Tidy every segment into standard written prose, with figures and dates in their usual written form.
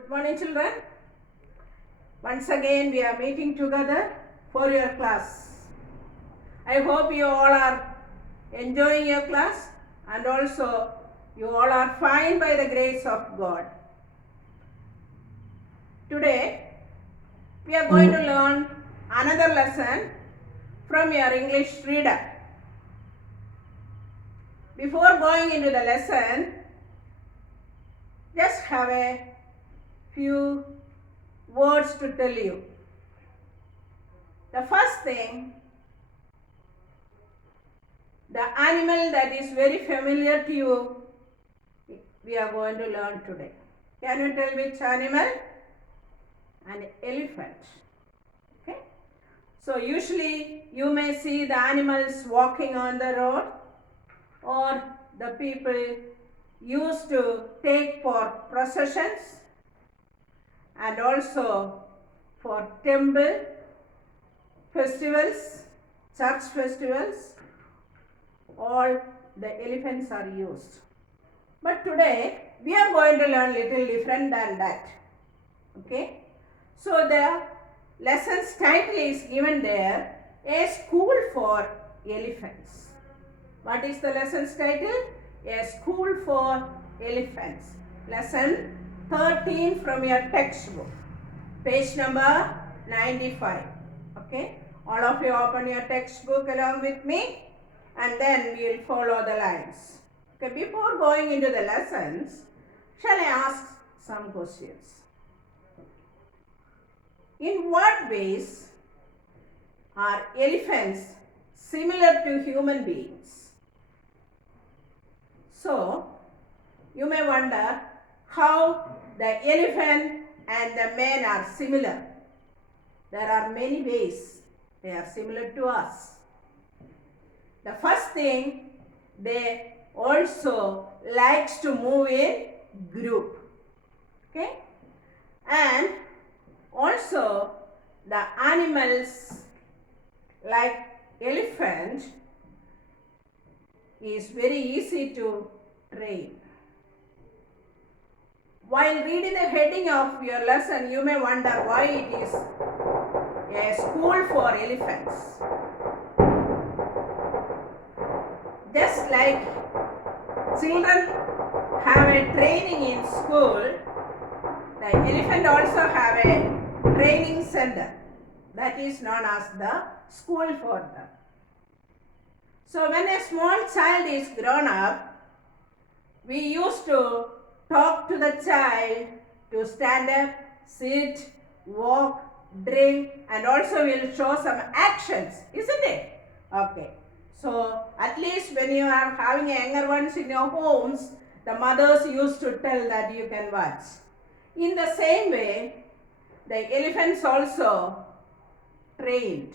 Good morning, children. Once again, we are meeting together for your class. I hope you all are enjoying your class and also you all are fine by the grace of God. Today, we are going to learn another lesson from your English reader. Before going into the lesson, just have a few words to tell you. The first thing, the animal that is very familiar to you, we are going to learn today. Can you tell which animal? An elephant. Okay. So usually you may see the animals walking on the road, or the people used to take for processions and also for temple festivals, church festivals, all the elephants are used. But today we are going to learn little different than that. Okay. So the lesson's title is given there, A School for Elephants. What is the lesson's title? A School for Elephants. Lesson 13 from your textbook. Page number 95. Okay. All of you open your textbook along with me and then we will follow the lines. Okay. Before going into the lessons, shall I ask some questions? In what ways are elephants similar to human beings? So, you may wonder how the elephant and the man are similar. There are many ways they are similar to us. The first thing, they also likes to move in group. Okay? And also the animals like elephant is very easy to train. While reading the heading of your lesson, you may wonder why it is a school for elephants. Just like children have a training in school, the elephant also have a training center that is known as the school for them. So when a small child is grown up, we used to talk to the child to stand up, sit, walk, drink, and also we'll show some actions, isn't it? Okay. So at least when you are having younger ones in your homes, the mothers used to tell that you can watch. In the same way, the elephants also trained.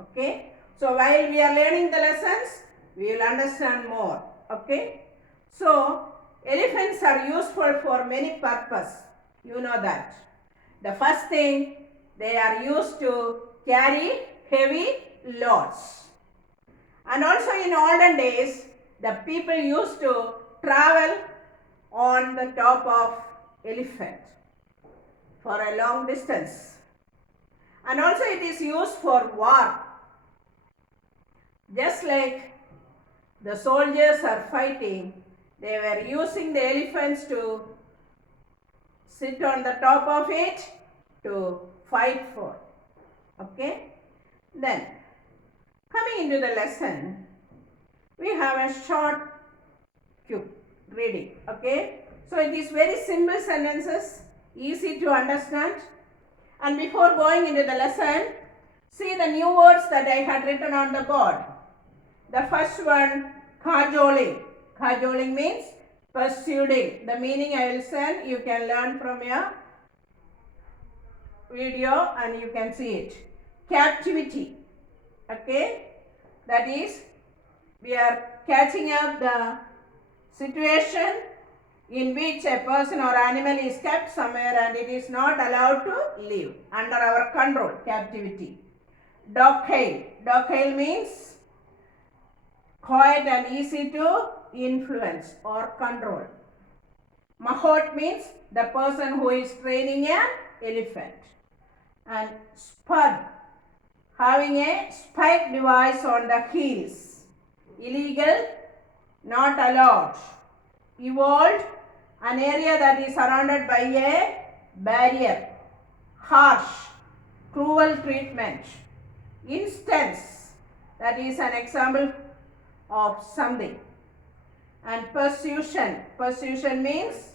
Okay. So while we are learning the lessons, we will understand more. Okay. So elephants are useful for many purposes. You know that. The first thing, they are used to carry heavy loads. And also in olden days, the people used to travel on the top of elephant for a long distance. And also it is used for war. Just like the soldiers are fighting, they were using the elephants to sit on the top of it to fight for. Okay? Then, coming into the lesson, we have a short cue reading. Okay? So it is very simple sentences, easy to understand. And before going into the lesson, see the new words that I had written on the board. The first one, cajoling. Cajoling means pursuing. The meaning I will send, you can learn from your video and you can see it. Captivity. Okay? That is, we are catching up the situation in which a person or animal is kept somewhere and it is not allowed to live under our control. Captivity. Docile. Docile means quiet and easy to influence or control. Mahot means the person who is training an elephant. And spud, having a spike device on the heels. Illegal, not allowed. Evolved, an area that is surrounded by a barrier. Harsh, cruel treatment. Instance, that is an example of something. And persuasion, persuasion means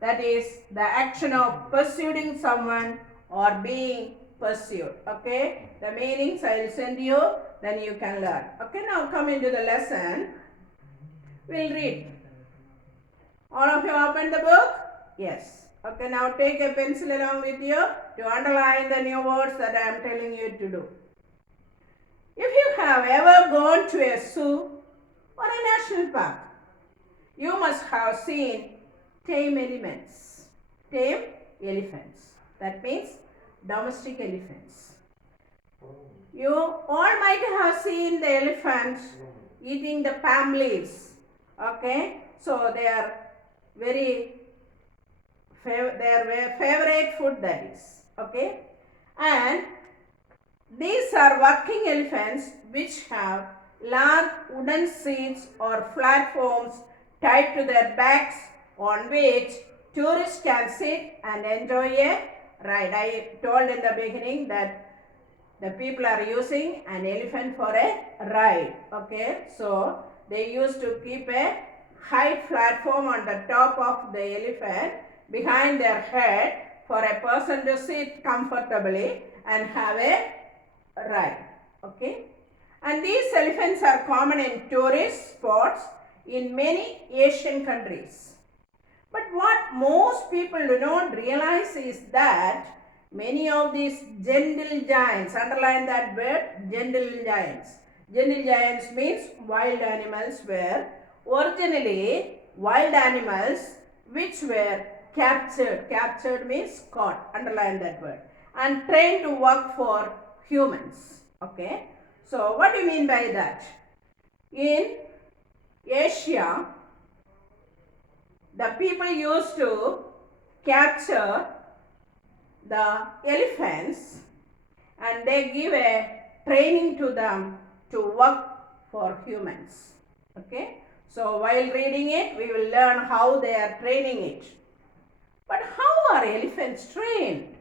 that is the action of pursuing someone or being pursued. Okay, the meanings I will send you, then you can learn. Okay, now come into the lesson. We'll read. All of you open the book? Yes. Okay, now take a pencil along with you to underline the new words that I am telling you to do. If you have ever gone to a zoo or a national park, you must have seen tame elements. Tame elephants. That means domestic elephants. You all might have seen the elephants eating the palm leaves. Okay, so they are very their favorite food, that is. Okay, and these are working elephants which have large wooden seats or platforms tied to their backs on which tourists can sit and enjoy a ride. I told in the beginning that the people are using an elephant for a ride. Okay, so they used to keep a high platform on the top of the elephant behind their head for a person to sit comfortably and have a ride. Okay, and these elephants are common in tourist spots in many Asian countries. But what most people do not realize is that many of these gentle giants, underline that word, gentle giants. Gentle giants means wild animals were originally wild animals which were captured. Captured means caught, underline that word, and trained to work for humans. Okay, so what do you mean by that? In Asia, the people used to capture the elephants and they give a training to them to work for humans. Okay, so while reading it, we will learn how they are training it. But how are elephants trained?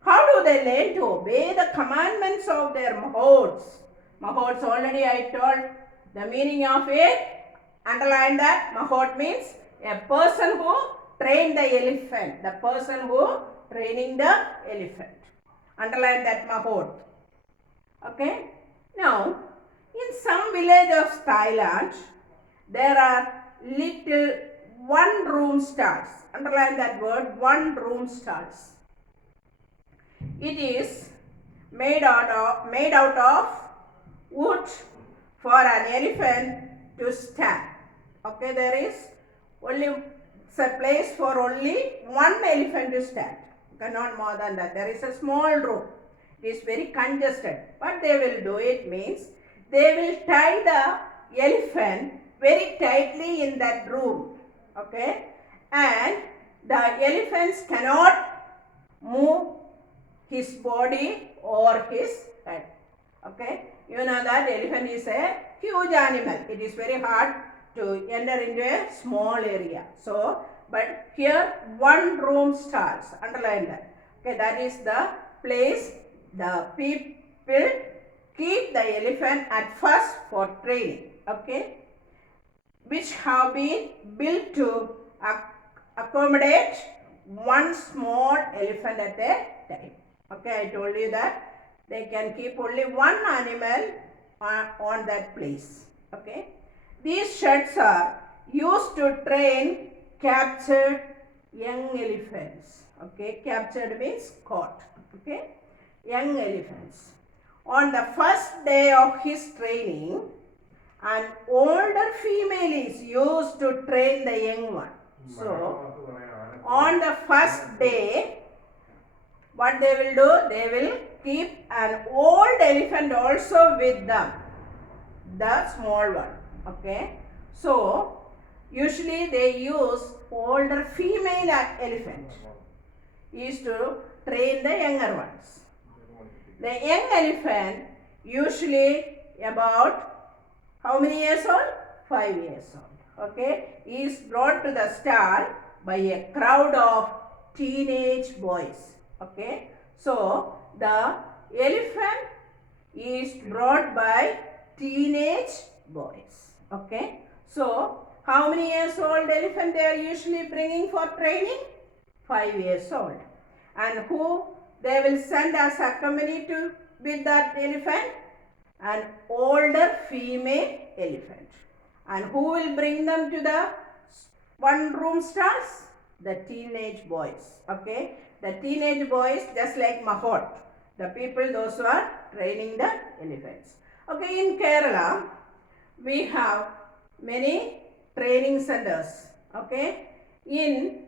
How do they learn to obey the commandments of their mahots? Mahots, already I told the meaning of it. Underline that. Mahot means a person who trained the elephant. The person who training the elephant. Underline that, mahot. Okay. Now, in some village of Thailand, there are little one-room stalls. Underline that word, one-room stalls. It is made out of wood for an elephant to stand. Okay, there is only a place for only one elephant to stand. Okay, not more than that. There is a small room. It is very congested. What they will do, it means they will tie the elephant very tightly in that room. Okay, and the elephants cannot move his body or his head. Okay, you know that elephant is a huge animal. It is very hard to enter into a small area. So, but here one room stalls. Underline that. Okay, that is the place the people keep the elephant at first for training. Okay, which have been built to accommodate one small elephant at a time. Okay, I told you that they can keep only one animal on that place. Okay, these sheds are used to train captured young elephants. Okay, captured means caught. Okay, young elephants. On the first day of his training, an older female is used to train the young one. So, on the first day, what they will do? They will keep an old elephant also with them, the small one. Okay, so Usually they use older female elephant is to train the younger ones. The young elephant usually about how many years old? 5 years old. Okay, is brought to the stall by a crowd of teenage boys. Okay, so the elephant is brought by teenage boys. Okay, so how many years old elephant they are usually bringing for training? 5 years old. And who they will send as accompany to with that elephant? An older female elephant. And who will bring them to the one room stalls? The teenage boys. Okay, the teenage boys just like Mahot, the people those who are training the elephants. Okay, in Kerala we have many training centers. Okay, in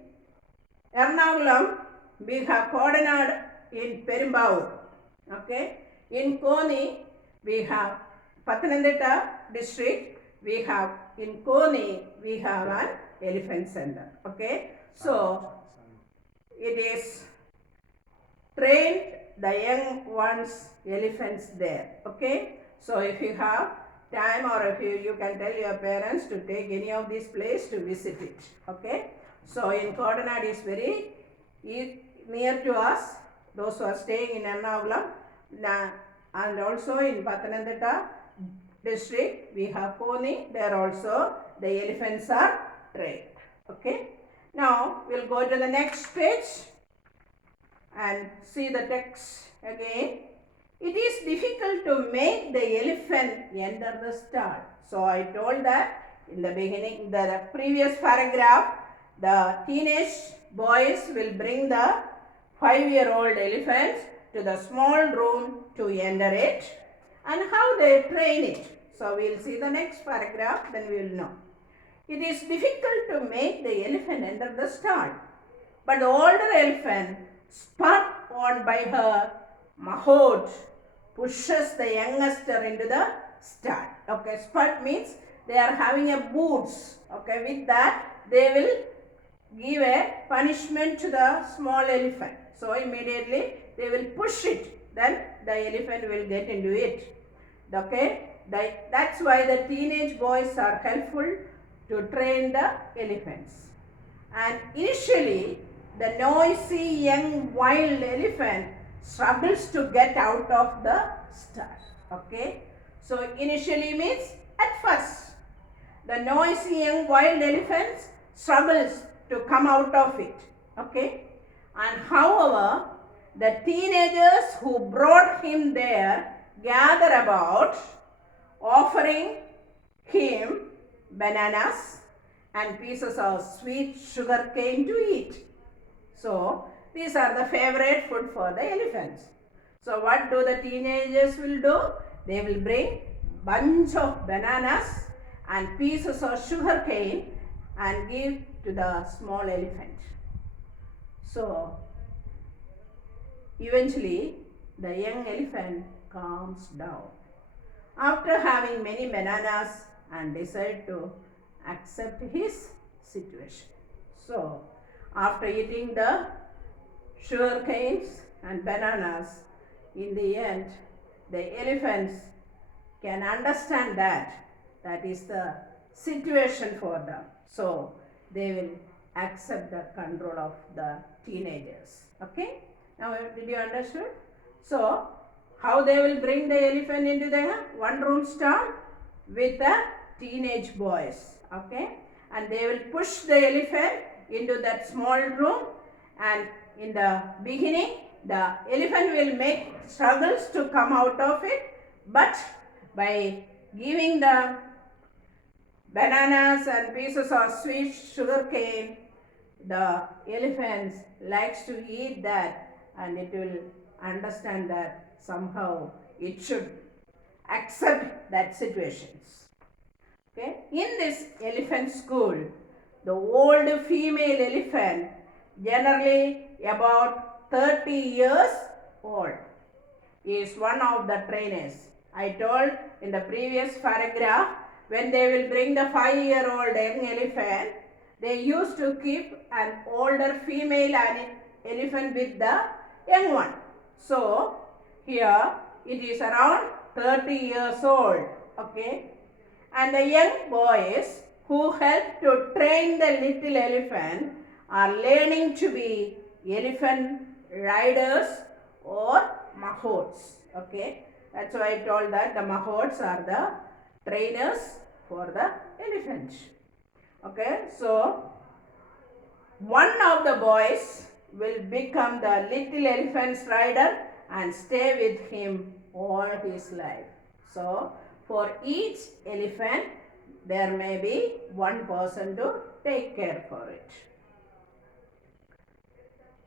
Ernakulam we have Kodanad in Perumbavoor. Okay, in Koni we have Pathanamthitta district. We have in Koni we have an elephant center. Okay, so it is trained the young ones elephants there. Okay, so if you have time or if you can tell your parents to take any of these places to visit it. Okay, so in Kodanad is very near to us, those who are staying in Ernakulam, and also in Pathanamthitta district we have Koni, there also the elephants are trained. Okay, now we'll go to the next page and see the text again. It is difficult to make the elephant enter the stall. So I told that in the beginning, the previous paragraph, the teenage boys will bring the 5-year-old elephants to the small room to enter it, and how they train it. So we'll see the next paragraph, then we will know. It is difficult to make the elephant enter the stall, but the older elephant, spurred on by her Mahot, pushes the youngster into the stall. Okay, spurt means they are having a boots. Okay, with that they will give a punishment to the small elephant. So immediately they will push it, then the elephant will get into it. Okay, that's why the teenage boys are helpful to train the elephants. And initially the noisy young wild elephant struggles to get out of the stall. Okay, so initially means at first the noisy young wild elephant struggles to come out of it. Okay, and however the teenagers who brought him there gather about, offering him bananas and pieces of sweet sugar cane to eat. So these are the favorite food for the elephants. So what do the teenagers will do? They will bring bunch of bananas and pieces of sugar cane and give to the small elephant. So eventually the young elephant calms down after having many bananas and decide to accept his situation. So after eating the sugar canes and bananas, in the end the elephants can understand that is the situation for them. So they will accept the control of the teenagers. Okay, now did you understand? So how they will bring the elephant into the one room stall? With the teenage boys. Okay, and they will push the elephant into that small room, and in the beginning the elephant will make struggles to come out of it, but by giving the bananas and pieces of sweet sugar cane, the elephant likes to eat that, and it will understand that somehow it should accept that situations. Okay, in this elephant school, the old female elephant, generally about 30 years old, is one of the trainers. I told in the previous paragraph when they will bring the 5-year-old young elephant, they used to keep an older female elephant with the young one. So, here it is around 30 years old. Okay. And the young boys who help to train the little elephant are learning to be elephant riders or mahots. Okay. That's why I told that the mahots are the trainers for the elephant. Okay. So, one of the boys will become the little elephant's rider and stay with him all his life. So, for each elephant, there may be one person to take care for it.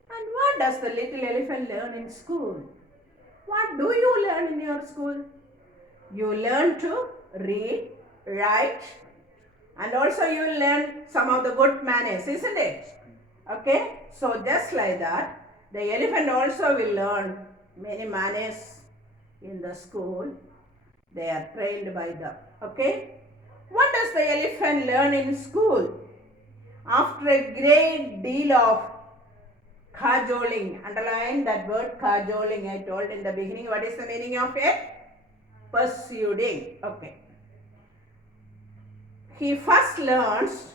And what does the little elephant learn in school? What do you learn in your school? You learn to read, write, and also you learn some of the good manners, isn't it? Okay, so just like that, the elephant also will learn many manners in the school. They are trained by them. Okay, what does the elephant learn in school? After a great deal of cajoling, underline that word cajoling, I told in the beginning. What is the meaning of it? Persuading. Okay. He first learns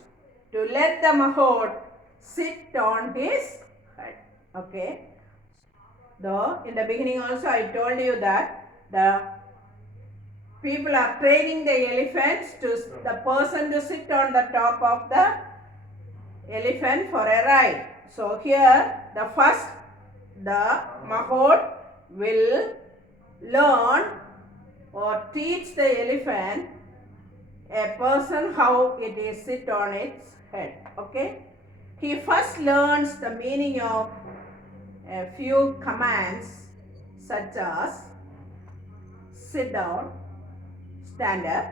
to let the mahout sit on his head. Okay. Though in the beginning also I told you that the people are training the elephants to the person to sit on the top of the elephant for a ride. So here the mahout will learn or teach the elephant a person how it is sit on its head. Okay. He first learns the meaning of a few commands such as sit down, stand up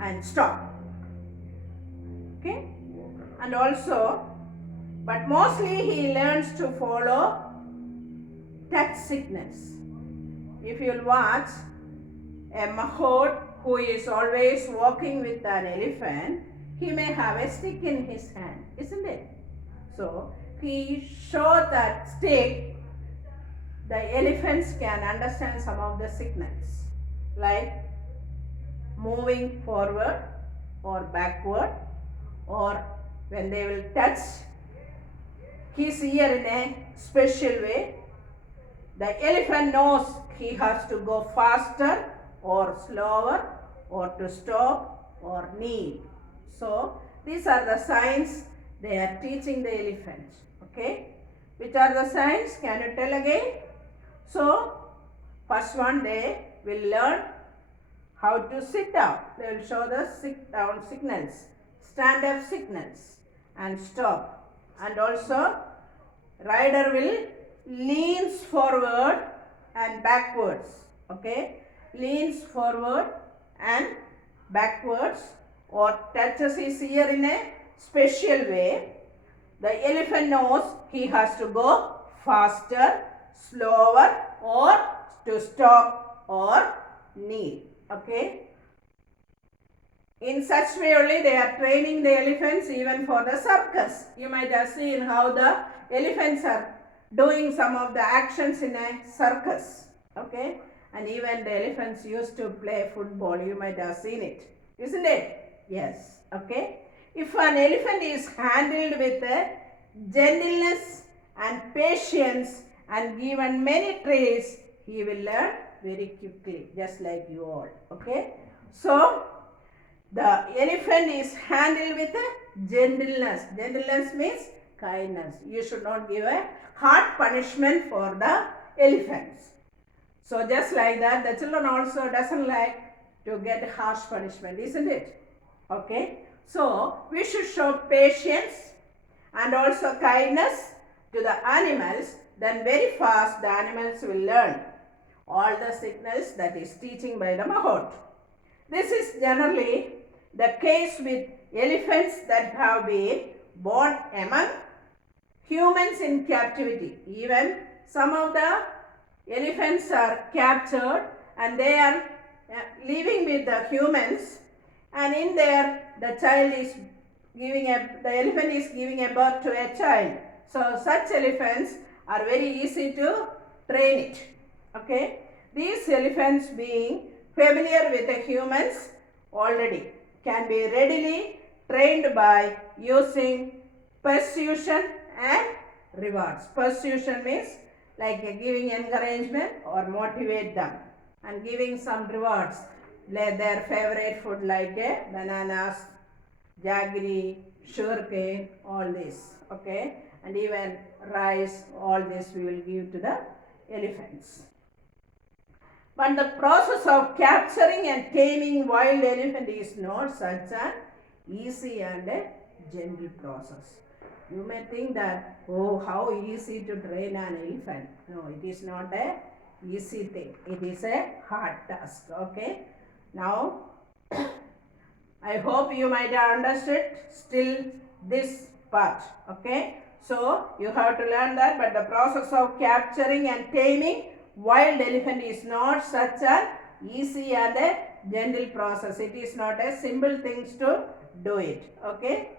and stop. Okay. And also, but mostly he learns to follow touch signals. If you'll watch a mahout who is always walking with an elephant, he may have a stick in his hand, isn't it? So, he showed that stick, the elephants can understand some of the signals, like moving forward or backward, or when they will touch his ear in a special way. The elephant knows he has to go faster or slower or to stop or kneel. So, these are the signs they are teaching the elephant. Okay. Which are the signs? Can you tell again? So, first one, they will learn how to sit down. They will show the sit down signals, stand up signals and stop. And also, rider will leans forward and backwards. Okay. Leans forward and backwards or touches his ear in a special way. The elephant knows he has to go faster, slower or to stop or kneel. Okay. In such way only they are training the elephants even for the circus. You might have seen how the elephants are doing some of the actions in a circus. Okay. And even the elephants used to play football. You might have seen it. Isn't it? Yes. Okay. If an elephant is handled with gentleness and patience and given many traits, he will learn very quickly, just like you all. Okay. So, the elephant is handled with gentleness. Gentleness means kindness. You should not give a hard punishment for the elephants. So just like that, the children also doesn't like to get harsh punishment, isn't it? Okay. So we should show patience and also kindness to the animals. Then very fast the animals will learn all the signals that is teaching by the mahout. This is generally the case with elephants that have been born among humans in captivity. Even some of the elephants are captured and they are living with the humans, and in there the child is the elephant is giving a birth to a child. So such elephants are very easy to train it. Okay, these elephants being familiar with the humans already can be readily trained by using persuasion and rewards. Persuasion means like giving encouragement or motivate them, and giving some rewards like their favorite food like bananas, jaggery, sugarcane, all this. Okay, and even rice, all this we will give to the elephants. But the process of capturing and taming wild elephant is not such an easy and a gentle process. You may think that, oh, how easy to train an elephant. No, it is not a easy thing. It is a hard task. Okay. Now, I hope you might have understood still this part. Okay. So, you have to learn that, but the process of capturing and taming wild elephant is not such an easy and a gentle process. It is not a simple thing to do it. Okay.